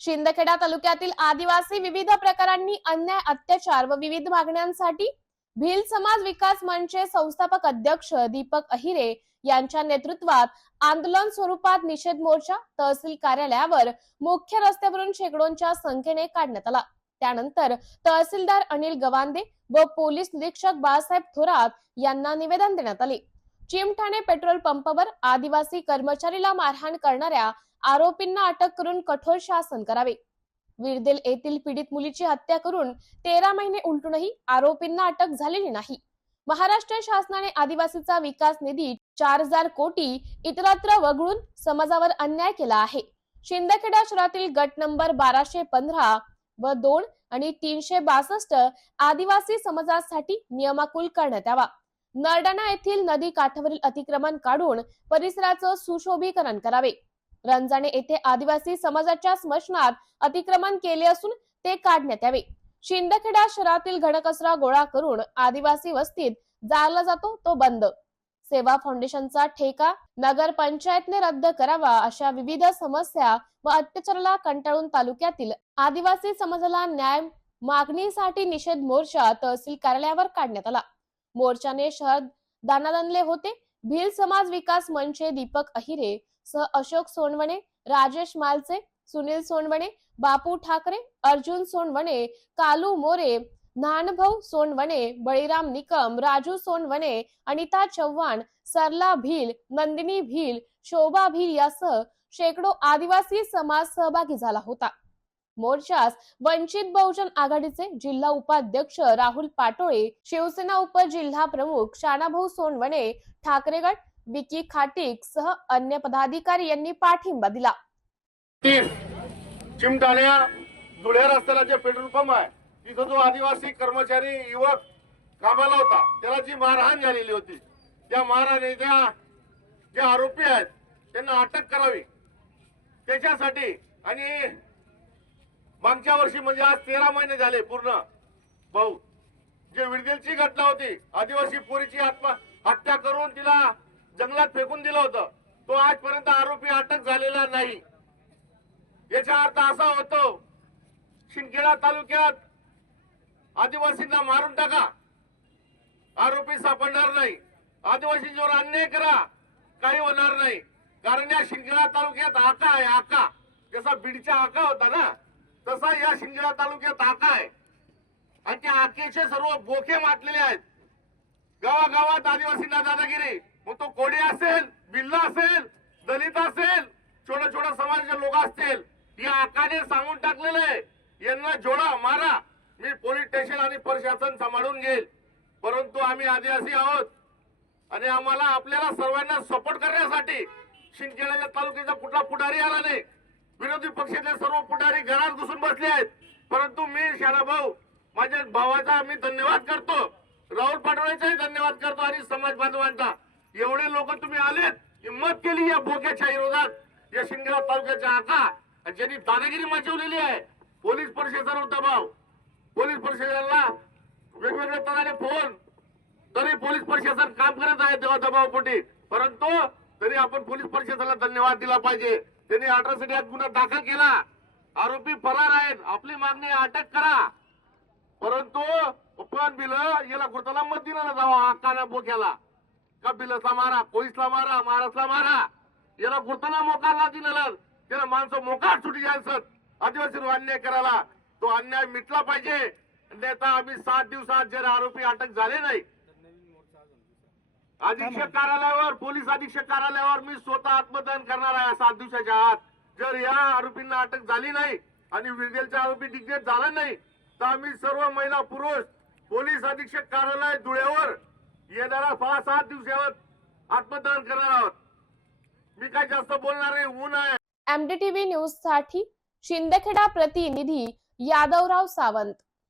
शिंदखेडा तालुक्यातील आदिवासी विविध प्रकारांनी अन्याय अत्याचार व विविध मागण्यांसाठी भिल समाज विकास मंचचे संस्थापक अध्यक्ष दीपक अहिरे यांच्या नेतृत्वात आंदोलन स्वरूपात निषेध मोर्चा तहसील कार्यालयावर मुख्य रस्त्यावरून शेकडोंच्या संख्येने काढण्यात आला. त्यानंतर तहसीलदार अनिल गवांदे व पोलीस निरीक्षक बाळासाहेब थोरात यांना निवेदन देण्यात आले. चिमठाणे पेट्रोल पंपावर आदिवासी कर्मचारीला मारहाण करणाऱ्या आरोपींना अटक करून कठोर शासन करावे. विरदेल येथील पीडित मुलीची हत्या करून तेरा महिने उलटूनही आरोपींना अटक झालेली नाही. महाराष्ट्र शासनाने आदिवासीचा विकास निधी चार हजार कोटी इतरत्र वगळून समाजावर अन्याय केला आहे. शिंदखेडा शहरातील गट नंबर बाराशे पंधरा व दोन आणि तीनशे बासष्ट आदिवासी समाजासाठी नियमाकुल करण्यात यावा. नरडाणा येथील नदी काठावरील अतिक्रमण काढून परिसराचं सुशोभीकरण करावे. रंजाणे येथे आदिवासी समाजाच्या स्मशनात अतिक्रमण केले असून ते काढण्यात यावे. शिंदखेडा शहरातील घनकचरा गोळा करून आदिवासी वस्तीत जाळला जातो तो बंद. सेवा फाउंडेशनचा ठेका नगर पंचायतने रद्द करावा अशा विविध समस्या व अत्याचाराला कंटाळून तालुक्यातील आदिवासी समाजाला न्याय मागणीसाठी निषेध मोर्चा तहसील कार्यालयावर काढण्यात आला. मोर्चाने शहर दानादनले होते. भिल समाज विकास मंचचे दीपक अहिरे सह अशोक सोनवणे राजेश मालचे सुनील सोनवणे बापू ठाकरे अर्जुन सोनवणे कालू मोरे नानभाऊ सोनवणे बळीराम निकम राजू सोनवणे अनिता चव्हाण सरला भील नंदिनी भील शोभा भील यासह शेकडो आदिवासी समाज सहभागी झाला होता. मोर्चास वंचित बहुजन आघाडीचे जिल्हा उपाध्यक्ष राहुल पाटोळे शिवसेना उपजिल्हा प्रमुख शानाभाऊ सोनवणे ठाकरेगड विकी खाटीक सह अन्य पदाधिकारी यांनी पाठिंबा दिला. चिमटाण्या रस्त्याला जे पेट्रोल पंप आहे तिथं जो आदिवासी कर्मचारी युवक कामाला होता त्याला जी मारहाण झालेली होती त्या मारहाणीच्या जे आरोपी आहेत त्यांना अटक करावी. त्याच्यासाठी आणि मागच्या वर्षी म्हणजे आज तेरा महिने झाले पूर्ण. भाऊ जे विडदेलची घटना होती आदिवासी पोरीची आत्मा हत्या करून तिला जंगलात फेकून दिलं होतं तो आजपर्यंत आरोपी अटक झालेला नाही. याचा अर्थ असा होतो शिंदखेडा तालुक्यात आदिवासींना मारून टाका. आरोपी सापडणार नाही. आदिवासींवर अन्याय करा काही होणार नाही. कारण या शिंदखेडा तालुक्यात आका आहे आका. जसा बीडचा आका होता ना तसा या शिंदखेडा तालुक्यात आका आहे. आणि त्या आकेचे सर्व बोखे मातलेले आहेत. गावागावात आदिवासींना दादागिरी. मग तो कोडी असेल बिल्ला असेल दलित असेल छोट्या छोट्या समाजाचे लोक असतील या आकाने सांगून टाकलेलं आहे. यांना जोडा मारा. मी पोलीस स्टेशन आणि प्रशासन सांभाळून घेईल. परंतु आम्ही आदिवासी आहोत. आणि आम्हाला आपल्याला सर्वांना सपोर्ट करण्यासाठी शिंदखेड्याच्या तालुक्याचा कुठला पुढारी आला नाही. विरोधी पक्षातले सर्व पुढारी घरात घुसून बसले आहेत. परंतु मी भाऊ माझ्या भावाचा मी धन्यवाद करतो. राहुल पाटोळेचाही धन्यवाद करतो आणि समाज बांधवांचा. एवढे लोक तुम्ही आलेत हिंमत केली या बोक्याच्या विरोधात. या शिंदखेडा तालुक्याच्या आता ज्यांनी दादागिरी मचवलेली आहे. पोलीस प्रशासनावर दबाव पोलीस परिषदेला वेगवेगळ्या तऱ्हेने फोन. तरी पोलीस प्रशासन काम करत आहे तेव्हा दबावपोटी परंतु तरी आपण पोलीस परिषदेला धन्यवाद दिला पाहिजे. त्यांनी अठरासाठी ऍक्ट गुन्हा दाखल केला. आरोपी फरार आहेत. आपली मागणी अटक करा. परंतु पण बिल याला कुर्ताला मत दिला जावा हक्काना बोक्याला. का बिलचा मारा कोळीसला मारा महाराजला मारा? याला कुर्ताला मोकारला दिला त्याला माणसं मोकार सुटी जायचं आदिवासी अन्याय करायला. तो अन्याय मिटला पाहिजे. नेता आम्ही सात दिवसात जर आरोपी अटक झाले नाही अधीक्षक कार्यालयावर पोलीस अधीक्षक कार्यालयावर मी स्वतः आत्मदहन करणार आहे सात दिवसाच्या आत. जर या आरोपींना अटक झाली नाही आणि विरगेलचा आरोपी डिग्नेट झाला नाही तर आम्ही सर्व महिला पुरुष पोलीस अधीक्षक कार्यालय धुळ्यावर येणारा सहा सात दिवसावर आत्मदहन करणार आहोत. मी काय जास्त बोलणार नाही ऊन आहे. एमडीटीव्ही न्यूजसाठी शिंदखेडा प्रतिनिधी यादवराव सावंत.